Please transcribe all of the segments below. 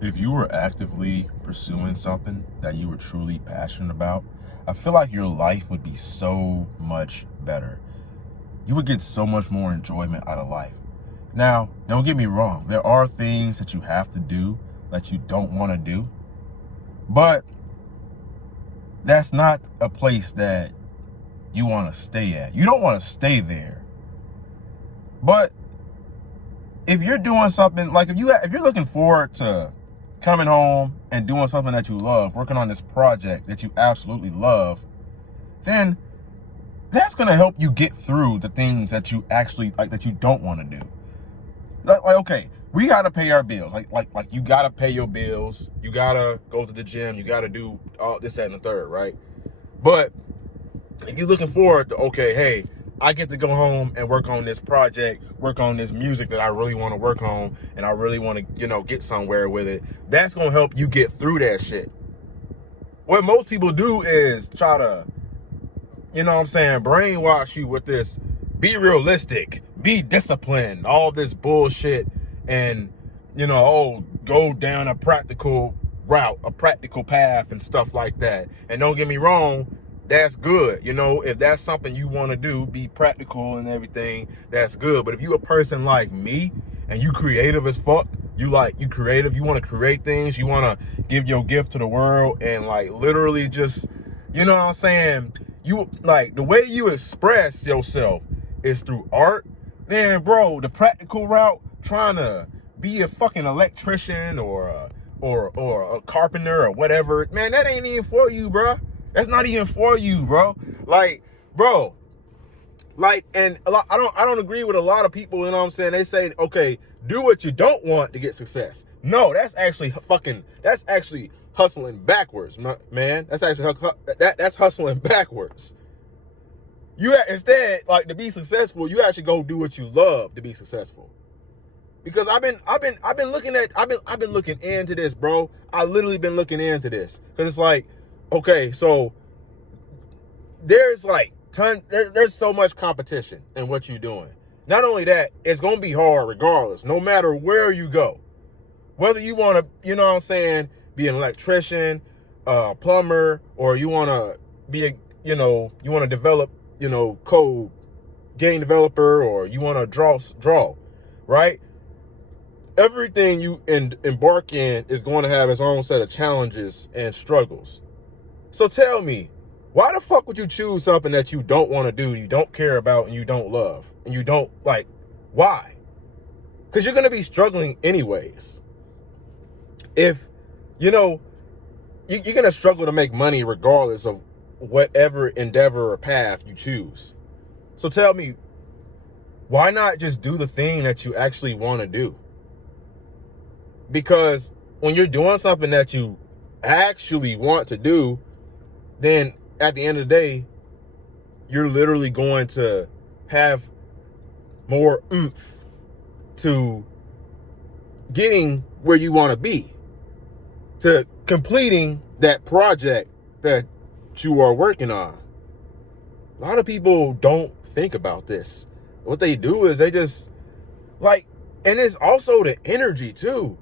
If you were actively pursuing something that you were truly passionate about, I feel like your life would be so much better. You would get so much more enjoyment out of life. Now, don't get me wrong, there are things that you have to do that you don't want to do, but that's not a place that you want to stay at. You don't want to stay there. But if you're doing something, like if you're looking forward to coming home and doing something that you love, working on this project that you absolutely love, then that's going to help you get through the things that you actually like, that you don't want to do. Like okay, we got to pay our bills. Like you got to pay your bills. You got to go to the gym. You got to do all this, that, and the third, right? But if you're looking forward to, okay, hey, I get to go home and work on this project, work on this music that I really want to work on, and I really want to, get somewhere with it. That's going to help you get through that shit. What most people do is try to, brainwash you with this, be realistic, be disciplined, all this bullshit, and, go down a practical route, a practical path and stuff like that. And don't get me wrong, that's good. If that's something you want to do, be practical and everything, that's good. But if you a person like me and you creative as fuck, you creative, you want to create things, you want to give your gift to the world and literally just, you the way you express yourself is through art, then bro, the practical route, trying to be a fucking electrician or a carpenter or whatever, man, that ain't even for you, bro. That's not even for you, bro. And I don't agree with a lot of people, They say, okay, do what you don't want to get success. No, that's actually hustling backwards, man. That's hustling backwards. Instead, to be successful, you actually go do what you love to be successful. Because I've been looking into this, bro. I literally been looking into this. Cause it's okay, so there's there's so much competition in what you're doing. Not only that, it's gonna be hard regardless, no matter where you go. Whether you wanna, be an electrician, plumber, or you wanna be you wanna develop, code, game developer, or you wanna draw, right? Everything you embark in is going to have its own set of challenges and struggles. So tell me, why the fuck would you choose something that you don't want to do, you don't care about, and you don't love, and you don't like? Why? Because you're going to be struggling anyways. If, you're going to struggle to make money regardless of whatever endeavor or path you choose. So tell me, why not just do the thing that you actually want to do? Because when you're doing something that you actually want to do, then at the end of the day, you're literally going to have more oomph to getting where you want to be, to completing that project that you are working on. A lot of people don't think about this. What they do is they just and it's also the energy too.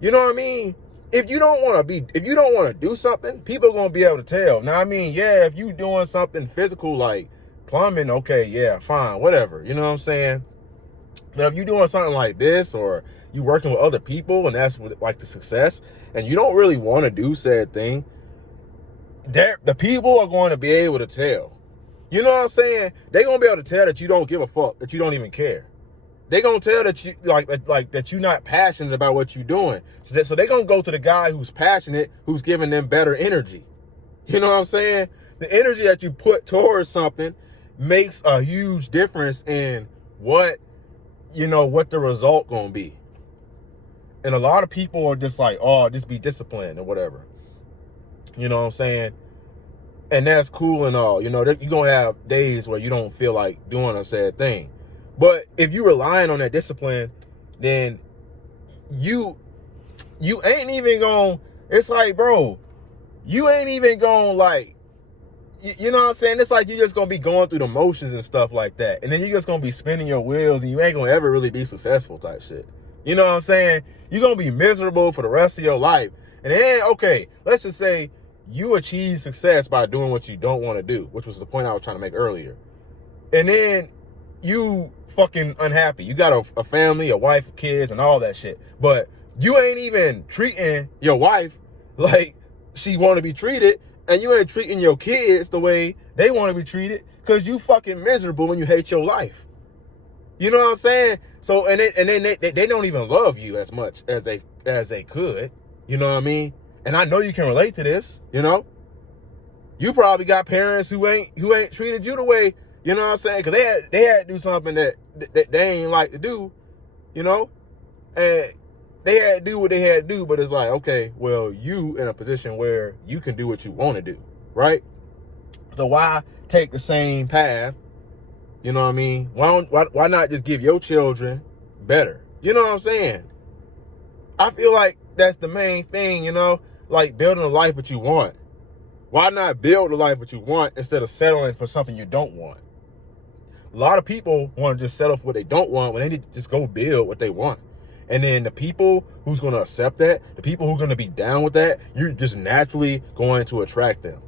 You know what I mean? If you don't want to do something, people are going to be able to tell. Now, if you doing something physical like plumbing, okay, yeah, fine, whatever. You know what I'm saying? But if you doing something like this, or you working with other people and that's the success, and you don't really want to do said thing, the people are going to be able to tell. You know what I'm saying? They're going to be able to tell that you don't give a fuck, that you don't even care. They're going to tell that you that you're not passionate about what you're doing. So they're going to go to the guy who's passionate, who's giving them better energy. You know what I'm saying? The energy that you put towards something makes a huge difference in what the result going to be. And a lot of people are just just be disciplined or whatever. You know what I'm saying? And that's cool and all. You're going to have days where you don't feel like doing a said thing. But if you're relying on that discipline, then you ain't even going, it's bro, you ain't even going you know what I'm saying? It's you're just going to be going through the motions and stuff like that. And then you're just going to be spinning your wheels and you ain't going to ever really be successful type shit. You know what I'm saying? You're going to be miserable for the rest of your life. And then, okay, let's just say you achieve success by doing what you don't want to do, which was the point I was trying to make earlier. And then you fucking unhappy. You got a family, a wife, kids, and all that shit. But you ain't even treating your wife like she want to be treated, and you ain't treating your kids the way they want to be treated because you fucking miserable and you hate your life. You know what I'm saying? So, and then they don't even love you as much as they could. You know what I mean? And I know you can relate to this, you know? You probably got parents who ain't treated you the way, you know what I'm saying? Because they had to do something that they ain't like to do, you know? And they had to do what they had to do, but it's like, okay, well, you in a position where you can do what you want to do, right? So why take the same path? You know what I mean? Why not just give your children better? You know what I'm saying? I feel like that's the main thing, you know? Like building a life that you want. Why not build the life that you want instead of settling for something you don't want? A lot of people want to just settle for what they don't want when they need to just go build what they want. And then the people who's going to accept that, the people who are going to be down with that, you're just naturally going to attract them.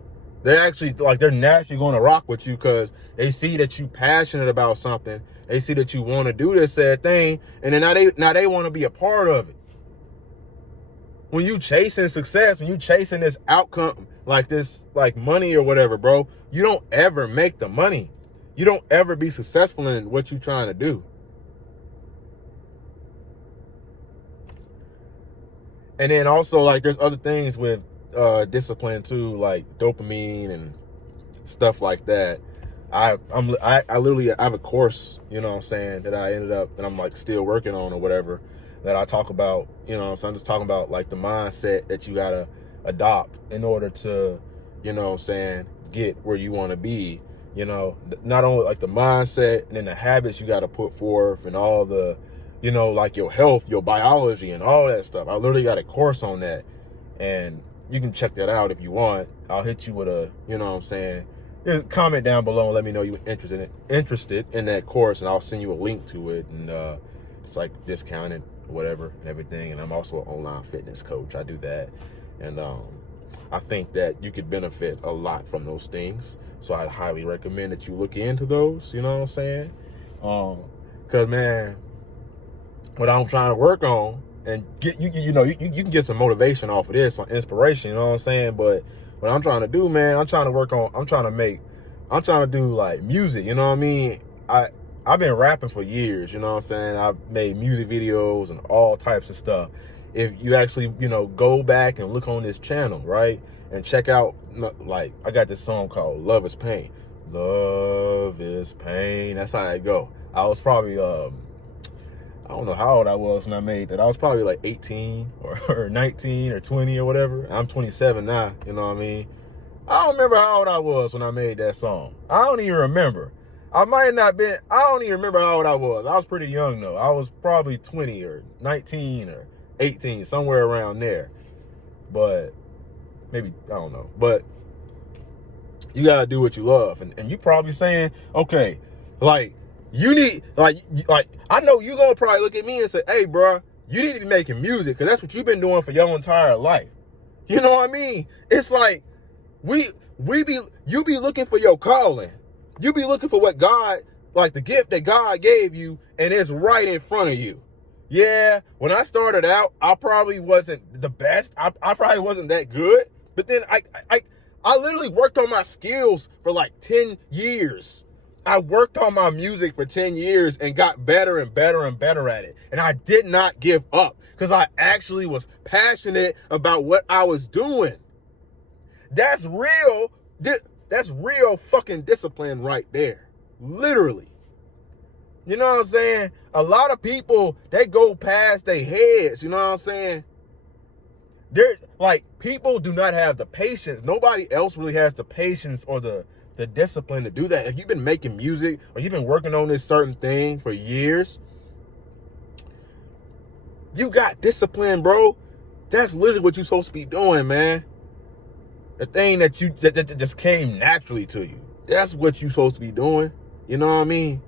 They're naturally going to rock with you because they see that you passionate about something. They see that you want to do this said thing, and then now they want to be a part of it. When you chasing success, when you chasing this outcome like this, like money or whatever, bro, you don't ever make the money. You don't ever be successful in what you're trying to do. And then also, like, there's other things with discipline too, like dopamine and stuff like that. I literally have a course, you know what I'm saying, that I ended up, and I'm like still working on or whatever, that I talk about, you know, so I'm just talking about like the mindset that you gotta adopt in order to, you know what I'm saying, get where you want to be, you know, not only like the mindset and then the habits you gotta put forth and all the, you know, like your health, your biology and all that stuff. I literally got a course on that, and you can check that out if you want. I'll hit you with a, you know what I'm saying, just comment down below and let me know you're interested in that course, and I'll send you a link to it, and it's like discounted or whatever and everything. And I'm also an online fitness coach. I do that, and I think that you could benefit a lot from those things, so I'd highly recommend that you look into those, you know what I'm saying? Because man, what I'm trying to work on and get you can get some motivation off of this, some inspiration, you know what I'm saying? But what I'm trying to do, man, I'm trying to do like music, you know what I mean? I've been rapping for years, you know what I'm saying? I've made music videos and all types of stuff. If you actually, you know, go back and look on this channel, right? And check out, like, I got this song called Love Is Pain. Love is pain. That's how it go. I was probably, I don't know how old I was when I made that. I was probably like 18 or 19 or 20 or whatever. I'm 27 now, you know what I mean? I don't remember how old I was when I made that song. I don't even remember. I don't even remember how old I was. I was pretty young though. I was probably 20 or 19 or 18, somewhere around there. But maybe, I don't know. But you gotta do what you love. And you probably saying, okay, like, you need, like I know you gonna probably look at me and say, hey, bro, you need to be making music because that's what you've been doing for your entire life. You know what I mean? It's like you be looking for your calling. You be looking for what God, like the gift that God gave you, and it's right in front of you. Yeah, when I started out, I probably wasn't the best. I probably wasn't that good. But then I literally worked on my skills for like 10 years. I worked on my music for 10 years and got better and better and better at it. And I did not give up because I actually was passionate about what I was doing. That's real. That's real fucking discipline right there. Literally. You know what I'm saying? A lot of people, they go past their heads. You know what I'm saying? They're like, people do not have the patience. Nobody else really has the patience or the discipline to do that. If you've been making music or you've been working on this certain thing for years, you got discipline, bro. That's literally what you're supposed to be doing, man. The thing that just came naturally to you. That's what you're supposed to be doing. You know what I mean?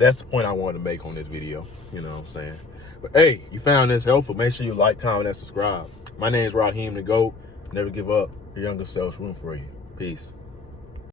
But that's the point I wanted to make on this video. You know what I'm saying? But hey, you found this helpful. Make sure you like, comment, and subscribe. My name is Raheem the GOAT. Never give up. Your younger self's room for you. Peace.